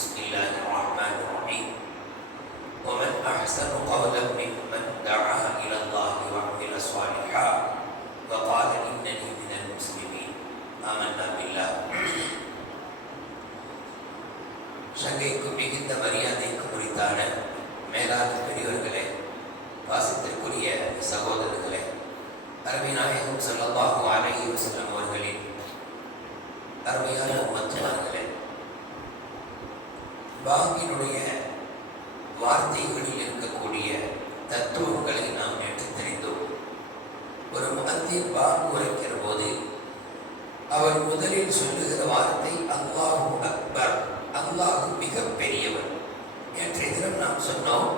بسم الله الرحمن الرحيم ومن أحسن قولا ممن دعا إلى الله وعمل صالحا وقال إنني من المسلمين آمنا بالله. சங்கைக்கும் மிகுந்த மரியாதைக்கும் உரித்தான மேலான பெரியவர்களே, வாசத்திற்குரிய சகோதரர்களே, அருமை நாயகம் ஸல்லல்லாஹு அலைஹி வஸல்லம் அவர்களின் அருமையான உம்மத்துமார்களே, பாங்கினுடைய வார்த்தைகளில் இருக்கக்கூடிய தத்துவங்களை நாம் நேற்று தெரிந்தோம். ஒரு முஅத்தின் பாங்கு உரைக்கிற போது அவர் முதலில் சொல்லுகிற வார்த்தை அல்லாஹு அக்பர், அல்லாஹு மிக பெரியவன். நேற்றைய தினம் நாம் சொன்னோம்,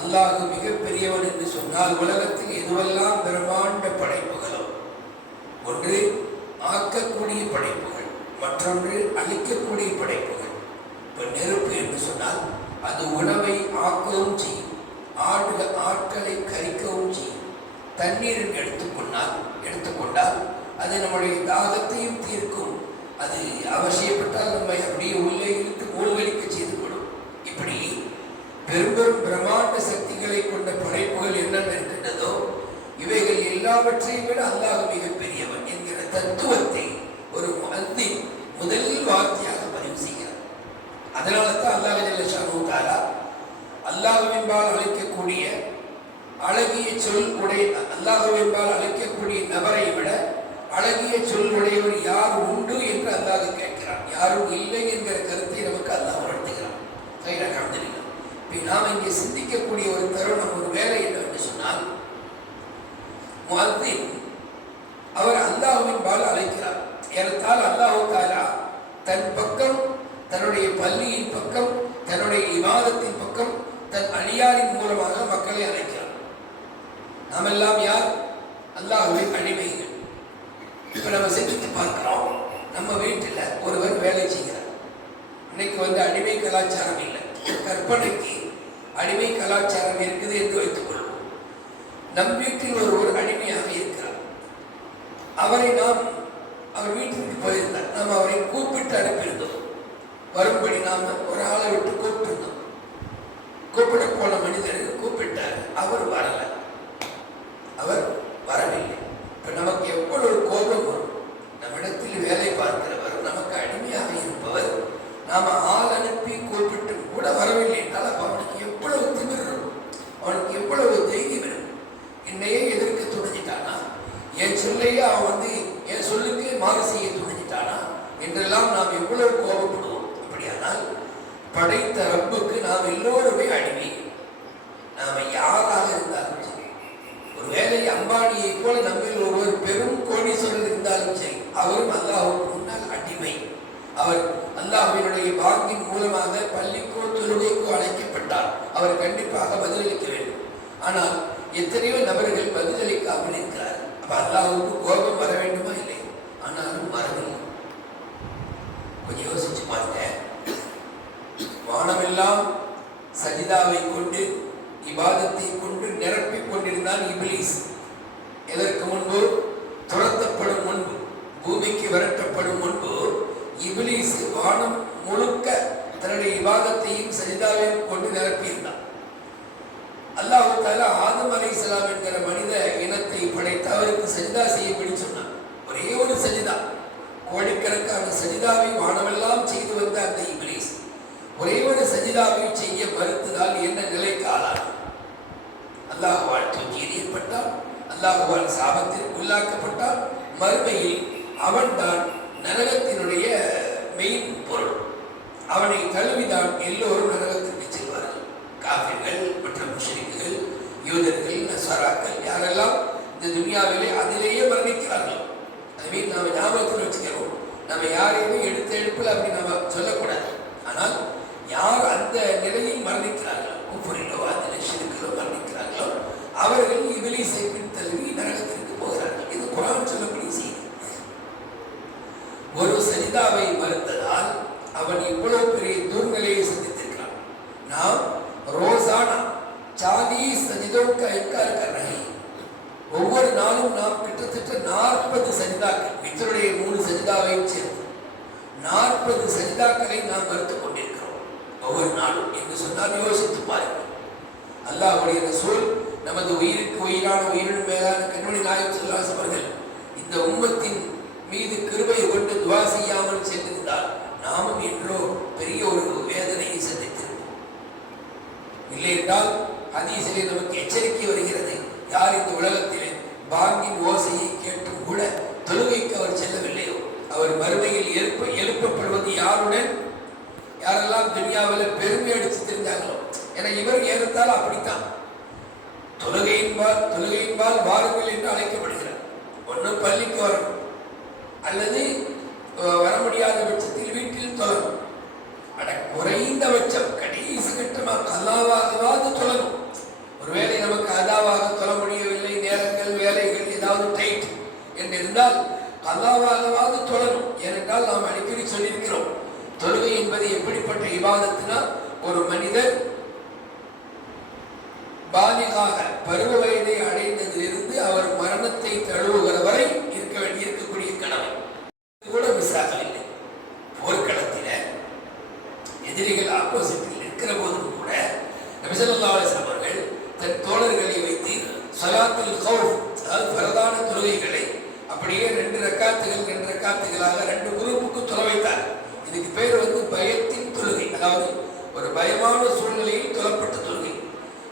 அல்லாஹு மிக பெரியவன் என்று சொன்னால் உலகத்தில் எதுவெல்லாம் பிரம்மாண்ட படைப்புகளோ, ஒன்று ஆக்கக்கூடிய படைப்புகள், மற்றொன்று அழிக்கக்கூடிய படைப்புகள். இப்போ நெருப்பு என்று சொன்னால் அது உணவை ஆக்கவும் செய்யும், ஆட்களை கரிக்கவும் செய்யும். தண்ணீர் எடுத்துக்கொண்டால் அது நம்முடைய தாகத்தையும் தீர்க்கும். அது அவசியப்பட்டால் நம்மை அப்படியே உள்ளே இழுத்து மூழ்கடிக்க செய்து கொள்ளும். இப்படி பெரும் பிரம்மாண்ட சக்திகளை கொண்ட படைப்புகள் என்னென்ன இருக்கின்றதோ இவைகள் எல்லாவற்றையும் விட அல்லாஹ் மிக பெரியவன் என்கிற தத்துவத்தை ஒரு முஅத்தின் முதல் வார்த்தையாக பதிவு செய்கிறார். அதனால தான் அல்லாஹ் ஜல்ல ஷானஹு தஆலா அல்லாஹ்வின்பால் அழைக்கக்கூடிய அழகிய சொல் உடைய அல்லாஹ்வின்பால் அழைக்கக்கூடிய நபரை விட அழகிய சொல் உடையவர் யார் உண்டு என்று அல்லாஹ் கேட்கிறார். யாரும் இல்லை என்கிற கருத்தை நமக்கு அல்லாஹ் உணர்த்துகிறார். நாம் இங்கே சிந்திக்கக்கூடிய ஒரு தருணம், ஒரு வேலை என்னவென்று சொன்னால், முஅத்தின் அவர் அல்லாஹ்வின்பால் அழைக்கிறார். ஏனென்றால் அல்லாஹ் தஆலா தன் பக்கம், தன்னுடைய பள்ளியின் பக்கம், தன்னுடைய இபாதத்தின் பக்கம், தன் அடியாரின் மூலமாக மக்களை அழைக்கிறார். நாம் எல்லாம் யார்? அல்லாஹ்வின் அடிமைகள். இப்ப நம்ம சிந்தித்து பார்க்கிறோம், நம்ம வீட்டில் ஒருவர் வேலை செய்கிறார். இன்னைக்கு அடிமை கலாச்சாரம் இல்லை, கற்பனைக்கு அடிமை கலாச்சாரம் இருக்குது என்று வைத்துக் கொள்வோம். நம் வீட்டில் ஒருவர் அடிமையாக இருக்கிறார். அவரை நாம் அவர் வீட்டிற்கு போயிருந்தார், நாம் அவரை கூப்பிட்டு அனுப்பியிருந்தோம். வரும்படி நாம் ஒரு ஆளை விட்டு கூப்பிட்டிருந்தோம். கூப்பிட போன மனிதருக்கு கூப்பிட்டார், அவர் வரல, அவர் வரவில்லை. இப்ப நமக்கு எவ்வளவு கோபம் வரும்? நம்மிடத்தில் வேலை பார்க்கிறவர், நமக்கு அடிமையாக இருப்பவர், நாம ஆள் அனுப்பி கூப்பிட்டு கூட வரவில்லை என்றால் அப்ப அவனுக்கு எவ்வளவு திமிர் இருக்கும், அவனுக்கு எவ்வளவு தைரியம் இருக்கும். என்னையே எதிர்க்க துணிஞ்சிட்டானா, என் சொல்லையே அவன் என் சொல்லுக்கு மாறு செய்ய துணிஞ்சிட்டானா என்றெல்லாம் நாம் எவ்வளவு கோபப்படுவோம். அப்படியானால் படைத்த ரப்புக்கு நாம் எல்லோருமே அடிமை. நாம யாராக இருந்தாலும் சரி, ஒருவேளை அம்பானியை போல நம்மில் ஒருவர் பெரும் கோடீஸ்வரர் இருந்தாலும் சரி, அவரும் அல்லாஹ்வுக்கு முன்னால் அடிமை. அவர் அல்லாஹ்வினுடைய வாக்கின் மூலமாக பள்ளிக்கோ தொழுகைக்கோ அழைக்கப்பட்டார், அவர் கண்டிப்பாக பதிலளிக்க வேண்டும். ஆனால் எத்தனையோ நபர்கள் பதிலளிக்காமல் இருக்கிறார். அப்ப அல்லாஹ்வுக்கு கோபம் வர வேண்டுமா? இல்லை, ஆனாலும் வரவில்லை. கொஞ்சம் யோசிச்சு பாருங்க. வானமெல்லாம் சஜிதாவை கொண்டு, இபாதத்தை கொண்டு நிரப்பிக் கொண்டிருந்தான் இப்லீஸ். எதற்கு முன்பு? துரத்தப்படும் முன்பு, பூமிக்கு விரட்டப்படும் முன்பு இப்லீஸ் வானம் முழுக்க தன்னுடைய இபாதத்தையும் சஜிதாவையும் கொண்டு நிரப்பியிருந்தான். அல்லாஹ் தஆலா ஆதம் அலைஹிஸ்ஸலாம் என்கிற மனித இனத்தை படைத்து அவருக்கு சஜிதா செய்யப்படி சொன்னான். ஒரே ஒரு சஜிதா, கோடிக்கணக்கான சஜிதாவை வானமெல்லாம் செய்து வந்த அந்த இப்லீஸ் ஒரே ஒரு சஜிதாவை செய்ய மறுத்ததால் என்ன நிலைக்கு ஆளானான்? அல்லாஹ்வால் தூக்கி எறியப்பட்டான், அல்லாஹ்வால் சாபத்திற்கு உள்ளாக்கப்பட்டான். மறுமையில் அவன் தான் நரகத்தினுடைய மெயின் பொருள். அவனை தழுவிதான் எல்லோரும் நரகத்திற்கு செல்வார்கள். காஃபிர்கள் மற்றும் முஷ்ரிக்குகள், யூதர்கள், நஸ்வாராக்கள், யாரெல்லாம் இந்த துனியாவிலே அதிலேயே மரணிக்கிறார்கள். அதுவே நாம ஞாபகத்தில் வச்சுக்கிறோம். நம்ம யாரையுமே எடுப்பில் அப்படி நம்ம சொல்லக்கூடாது. ஆனால் யார் அந்த நிலையில் மரணிக்கிறார்களோ, குஃப்ரிலோ அதில் ஷிர்கிலோ மரணிக்கிறார்களோ, அவர்கள் இப்லீஸை பின்தழுவி நரகத்திற்கு போகிறார்கள். இது குர்ஆன் சொல்லக்கூடிய செய்தி. ஒரு சஜிதாவை மறுத்ததால் அவன் இவ்வளவு பெரிய துர்நிலையை சந்தித்திருக்கிறான். நாம் ரோசானா சாதி சஜிதோக்க இன்கார் கர் ரஹே, ஒவ்வொரு நாளும் நாம் கிட்டத்தட்ட 40 சஜிதாக்கள், மித்தருடைய 3 சஜிதாவையும் சேர்த்து 40 சஜிதாக்களை நாம் மறுத்துக் கொண்டிருக்கிறோம். ஒவ்வொரு நாளும் என்று சொன்னால் யோசித்து பாருங்கள். அல்லாஹ்வுடைய ரசூல் நமது உயிருக்கு உயிரான உயிரின் மேலான கண்மணி நாயகம் ஸல்லல்லாஹு அலைஹி அவர்கள் இந்த உம்மத்தின் மீது கிருபை கொண்டு துஆ செய்யாமல் சென்றிருந்தால் நாமும் என்றோ பெரிய ஒரு வேதனையை சந்தித்திருப்போம். இல்லை என்றால் ஹதீஸிலே நமக்கு எச்சரிக்கை வருகிறது, யார் இந்த உலகத்திலே பாங்கின் ஓசையை கேட்டும் கூட தொழுகைக்கு அவர் செல்லவில்லையோ அவர் மறுமையில் எழுப்பப்படுவது யாருடன்? யாரெல்லாம் துனியாவில் பெருமை அடித்து தெரிஞ்சாங்களோ. ஏன்னா இவர் ஏறத்தால் அப்படித்தான் தொழுகையின்பால் வாருங்கள் என்று அழைக்கப்படுகிறார். ஒன்று பள்ளிக்கு வரணும், அல்லது வர முடியாத பட்சத்தில் வீட்டில் தொழணும். குறைந்தபட்சம் கடைசி கட்டமாக அல்லாவாகவாது தொழணும். ஒருவேளை நமக்கு அதாவாக தொழ முடியவில்லை, நேரங்கள் வேலைகள் ஏதாவது டைட் என்று இருந்தால் அல்லாவாகவாது தொழணும். ஏனென்றால் நாம் அடிக்கடி சொல்லியிருக்கிறோம், தொழுகை என்பது எப்படிப்பட்ட இபாதத்தினா ஒரு மனிதர் பாலிகாக பருவ வயதை அடைந்ததிலிருந்து அவர் மரணத்தை தழுவுகிற வரை இருக்கக்கூடிய கடமை கூட மிஸ் ஆகவில்லை. போர்க்களத்தில் எதிரிகள் ஆப்போசிட்டில் இருக்கிற போதும் கூட நபி ஸல்லல்லாஹு அலைஹி வஸல்லம் அவர்கள் தன் தோழர்களை வைத்து ஸலாத்துல் கௌஃப், அதாவது பிரதான தொழுகைகளை அப்படியே 2 ரக்காத்துகளாக 2 குரூப்புக்கு தொழ வைத்தார். இதுக்கு பேர் பயத்தின் தொழுகை, அதாவது ஒரு பயமான சூழ்நிலையில் தொழப்பட்ட தொழுகை.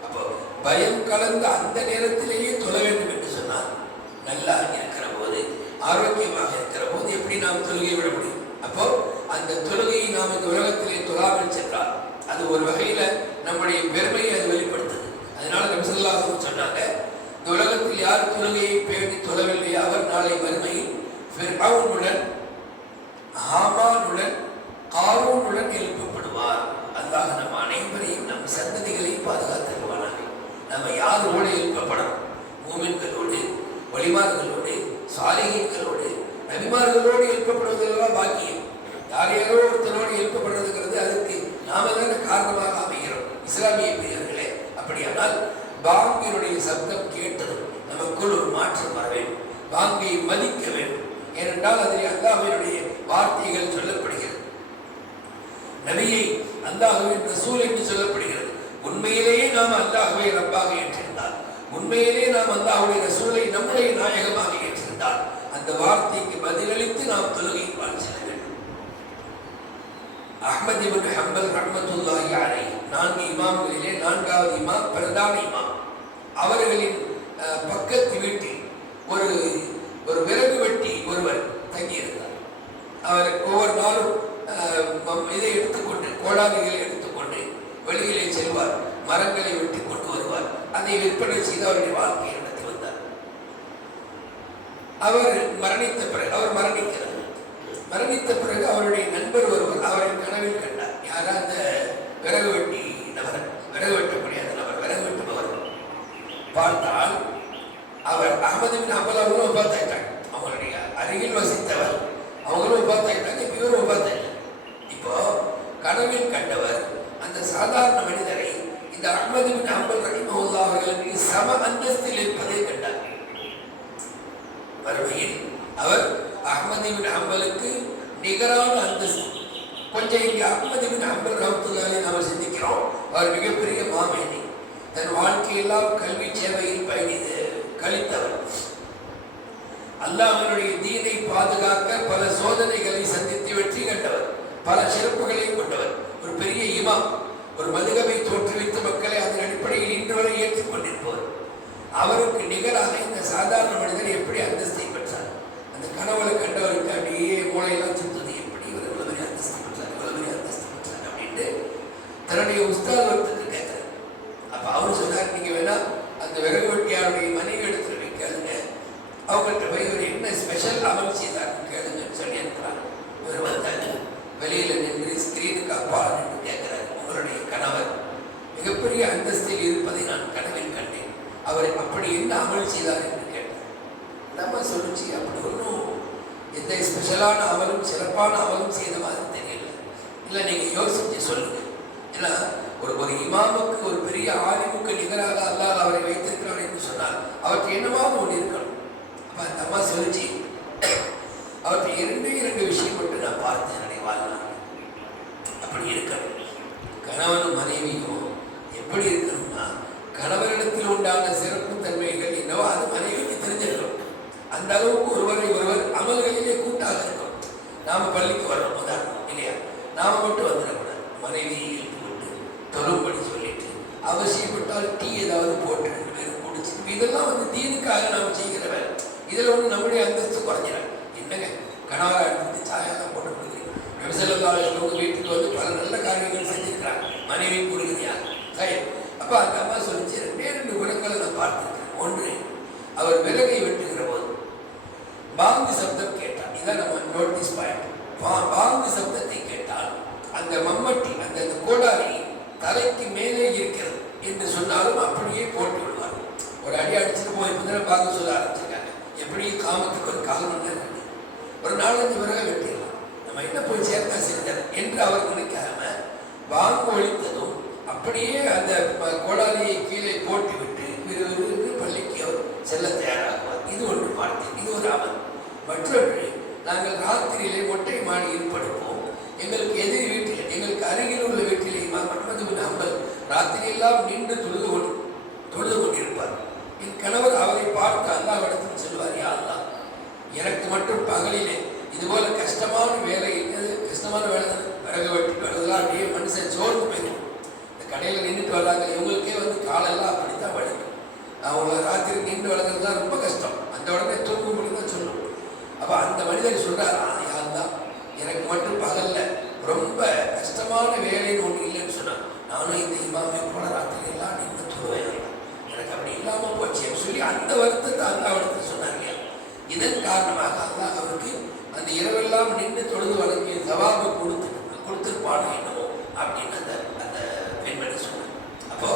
அப்போ பயம் கலந்த அந்த நேரத்திலேயே தொழ வேண்டும் என்று சொன்னார். நல்லா இருக்கிற போது, ஆரோக்கியமாக இருக்கிற போது எப்படி நாம் தொழுகை விட முடியும்? அப்போ அந்த தொழுகையை நாம் இந்த உலகத்திலே தொழாமல் சென்றால் அது ஒரு வகையில நம்முடைய பெருமையை அது வெளிப்படுத்துது. அதனால நபி ஸல்லல்லாஹு அலைஹி வஸல்லம் சொன்னாங்க, இந்த உலகத்தில் யார் தொழுகையை பேணி தொழவில்லை அவர் நாளை மறுமையில் ஃபிர்அவுனுடன், ஹாமானுடன், காரூனுடன் எழுப்பப்படுவார். அல்லாஹ் நம் அனைவரையும் நம் சந்ததிகளையும் பாதுகாத்திருவானாக. நம்ம யாரோடு எழுப்பப்படணும்? மூமின்களோடு, வலிமார்களோடு, சாலிஹீன்களோடு, நபிமார்களோடு எழுப்பப்படுவதெல்லாம் பாக்கியம். யாரையோ ஒருத்தனோடு எழுப்பப்படுறதுங்கிறது அதுக்கு நாம தானே காரணமாக அமைகிறோம். இஸ்லாமிய பெயர்களே, அப்படியானால் பாங்கினுடைய சப்தம் கேட்டதும் நமக்குள் ஒரு மாற்றம் வர வேண்டும். பாங்கை மதிக்க வேண்டும். ஏனென்றால் அதில் அல்லாஹ்வினுடைய வார்த்தைகள் சொல்லப்படுகிறது. நபியை அல்லாஹ்வின் ரசூல் என்று சொல்லப்படுகிறது. உண்மையிலேயே நாம் அல்லாஹ்வை ரப்பாக ஏற்றிருந்தால், உண்மையிலே நாம் அல்லாஹ்வுடைய ரசூலை நம்முடைய நாயகமாக ஏற்றிருந்தால் அந்த வார்த்தைக்கு பதிலளித்து நாம் தொழுகையில் வாழ்ச்சி வேண்டும். அஹ்மத் இப்னு ஹம்பல் ரஹ்மத்துல்லாஹி அலைஹி 4 இமாம்களிலே 4வது இமாம், பிரதான இமாம். அவர்களின் பக்கத்து வீட்டில் ஒரு விறகு வெட்டி ஒருவர் தங்கியிருந்தார். அவர் ஒவ்வொரு நாளும் இதை எடுத்துக்கொண்டு, கோடாரிகளை எடுத்துக்கொண்டு வெளியிலே செல்வார், மரங்களை வெட்டி கொண்டு வருவார், அதை விற்பனை செய்து அவருடைய வாழ்க்கையை நடத்தி வந்தார். அவர் மரணித்த பிறகு அவருடைய நண்பர் ஒருவர் அவரை கனவில் கண்டார். யாரா? அந்த விறகு வெட்டி நபர், விறகு வெட்டக்கூடிய அந்த நபர், விறகு வெட்டுபவர். பார்த்தால் அவர் அஹ்மத் இப்னு ஹம்பல் அவங்களும் பார்த்தாயிட்டாங்க. அவங்களுடைய அருகில் வசித்தவர் அவங்களும் பார்த்தாயிட்டாங்க. இவரும் பார்த்தாங்க. இப்போ கனவில் கண்டவர் அந்த சாதாரண மனிதரை இந்த அஹ்மத் இப்னு ஹம்பல் ரஹிமஹுல்லாஹ் அவர்களுக்கு சம அந்தஸ்தில் இருப்பதை கண்டார். மறுமையில் அவர் அஹ்மத் இப்னு ஹம்பலுக்கு நிகரான அந்தஸ்து. கொஞ்சம் இங்கே அஹ்மத் இப்னு ஹம்பல் ரஹ்மத்துல்லாஹி நாம சிந்திக்கிறோம். அவர் மிகப்பெரிய மாமேனி. தன் வாழ்க்கையெல்லாம் கல்வி சேவையில் கழித்தவர். அல்லாஹ்வினுடைய தீனை பாதுகாக்க பல சோதனைகளை சந்தித்து வெற்றி கண்டவர். பல சிறப்புகளை கொண்டவர். ஒரு பெரிய இமாம், ஒரு மதுகபை தோற்றுவித்த மக்களை அதன் அடிப்படையில் இன்று வரை ஏற்றுக் கொண்டிருப்பவர். அவருக்கு நிகராக இந்த சாதாரண மனிதர் எப்படி அந்தஸ்தை பெற்றார்? அந்த கனவுல கண்டவருக்கு அப்படியே மூளையெல்லாம் சுத்தது. எப்படி இவர் இவ்வளவு பெரிய அந்தஸ்து பெற்றார், இவ்வளவு பெரிய அந்தஸ்து பெற்றார் அப்படின்ட்டு தன்னுடைய உஸ்தாத் ஒருத்தருக்கு கேட்கிறார். அப்ப அவர் சொன்னார், நீங்க வேணா அந்த விறகு வெட்டியாருடைய மனைவி எடுத்துட்டு போய் கேளுங்க, அவங்கள்ட்ட போய் இவர் என்ன ஸ்பெஷல் அமல் செய்தார்னு கேளுங்கன்னு சொல்லி அனுப்புறாங்க. இவர் வந்தாங்க, வெளியில நின்று ஸ்கிரீனுக்கு அப்பால் நின்று கேட்கிறார், உங்களுடைய கணவர் மிகப்பெரிய அந்தஸ்தில் இருப்பதை நான் கனவில் கண்டேன், அவர் அப்படி என்ன அமல் செய்தார் என்று கேட்டார். நம்ம சொல்லிச்சு, அப்படி ஒன்றும் எந்த ஸ்பெஷலான அமலும் சிறப்பான அமலும் செய்த மாதிரி தெரியல. இல்லை, நீங்கள் யோசிச்சு சொல்லுங்க. ஏன்னா ஒரு இமாமுக்கு, ஒரு பெரிய ஆலிமுக்கு நிகராக அல்லாஹ் அவரை வைத்திருக்கிறார் என்று சொன்னால் அவருக்கு என்னவாக ஒன்று இருக்கணும். அப்போ அந்த அம்மா சொல்லிச்சு, அவருக்கு 2 விஷயம் மட்டும் நான் பார்த்தேன் என்னுடைய வாழ்நாள். அப்படி இருக்கணும். கணவனும் மனைவியும் எப்படி இருக்கணும்னா, கணவரிடத்தில் உண்டான சிறப்பு தன்மைகள் என்னவோ அது மனைவிக்கு தெரிஞ்சிருக்கும். அந்த அளவுக்கு ஒருவர் அமல்களிலே கூட்டாக இருக்கும். நாம பள்ளிக்கு வர்றோம் உதாரணம் இல்லையா, நாம மட்டும் வந்துடக்கூடாது. மனைவியை எழுப்பி விட்டு தொழும்படி சொல்லிட்டு அவசியப்பட்டால் டீ ஏதாவது போட்டு 2 பேரும் குடிச்சிட்டு, இதெல்லாம் தீனுக்காக நாம் செய்கிற வேலை. இதில் நம்முடைய அந்தஸ்து குறைஞ்சிடும். என்னங்க கணவராக எடுத்துட்டு சாயெல்லாம் போட்டு கொடுக்குறீங்க. நபிசல்லாஹு வீட்டுக்கு பல நல்ல காரியங்கள் செஞ்சிருக்கிறாங்க, மனைவி கொடுக்குறியா சரி. அப்போ அந்த அம்மா சொல்லிச்சு, 2 குணங்களை நான் பார்த்துருக்கேன். ஒன்று, அவர் விறகை வெட்டுகிற போது பாங்கு சப்தம் கேட்டால், இதான் நம்ம நோட்டீஸ் பாயிண்ட். பாங்கு சப்தத்தை கேட்டால் அந்த மம்மட்டி அந்த கோடாரி தலைக்கு மேலே இருக்கிறது என்று சொன்னாலும் அப்படியே போட்டு விடுவார். ஒரு அடி அடிச்சுட்டு போய் பாங்கு சொல்ல ஆரம்பிச்சிருக்காங்க. எப்படி காமத்துக்கு ஒரு 1/4 மணி நேரம் இருக்கு, ஒரு 4-5 விறகை வெட்டிடலாம், நம்ம என்ன போய் சேர்த்தா செஞ்சது என்று அவர் நினைக்காம பாங்கு ஒழித்ததும் அப்படியே அந்த கோடாரியை கீழே போட்டு விட்டு விறுவிறு பள்ளிக்கு அவர் செல்ல தயாராகுவார். இது ஒன்று பார்த்தேன். இது ஒரு அமல். மற்றொன்று, நாங்கள் ராத்திரியிலே மொட்டை மாடியில் படுப்போம். எங்களுக்கு எதிரி வீட்டில், எங்களுக்கு அருகில் உள்ள வீட்டிலே இமாம் அஹ்மது பின் ஹம்பல் ராத்திரியெல்லாம் நின்று தொழுது கொண்டிருப்பார். என் கணவர் அவரை பார்த்து அல்லாஹ்விடத்தில் சொல்வார், யா அல்லாஹ், எனக்கு மட்டும் பகலிலே இதுபோல கஷ்டமான வேலை, கஷ்டமான வேலை விறகு வெட்டி வரதெல்லாம் அப்படியே மனுஷன் சோர்ந்து போயிடும். இந்த கடையில் நின்றுட்டு வர்றாங்க, இவங்களுக்கே காலெல்லாம் அப்படித்தான் வலிக்கும். அவங்கள ராத்திரி நின்று வளர்க்குறதுலாம் ரொம்ப கஷ்டம். அந்த உடனே தூக்க முடியும் தான் சொல்லணும். அப்போ அந்த மனிதர் சொல்கிறார், யாருதான் எனக்கு மட்டும் பகல்ல ரொம்ப கஷ்டமான வேலைன்னு ஒன்று இல்லைன்னு சொன்னான். நானும் இந்த இமாமை போல ராத்திரி எல்லாம் நின்று தொழுவேன், எனக்கு அப்படி இல்லாமல் போச்சேன்னு சொல்லி அந்த வருத்தத்தை அல்லாஹ்விடத்தில் சொன்னாங்க. இதன் காரணமாக அல்லாஹ் அவருக்கு அந்த இரவெல்லாம் நின்று தொழுது வழங்கிய சவாபை கொடுத்துருப்பானோ என்னமோ அப்படின்னு அந்த பெண்மணி சொன்னார். அப்போ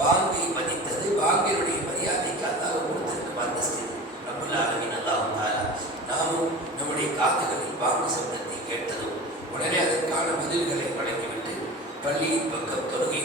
பாங்கை மதித்தது, பாங்கினுடைய மரியாதைக்கு அல்லாஹ் கொடுத்திருக்கும் அந்தஸ்து. ரப்புல் ஆலமீன் அல்லாஹ் தஆலா நாமும் நம்முடைய காதுகளில் பாங்கு சப்தத்தை கேட்டதும் உடனே அதற்கான பதில்களை வழங்கிவிட்டு பள்ளியின் பக்கம் தொழுகை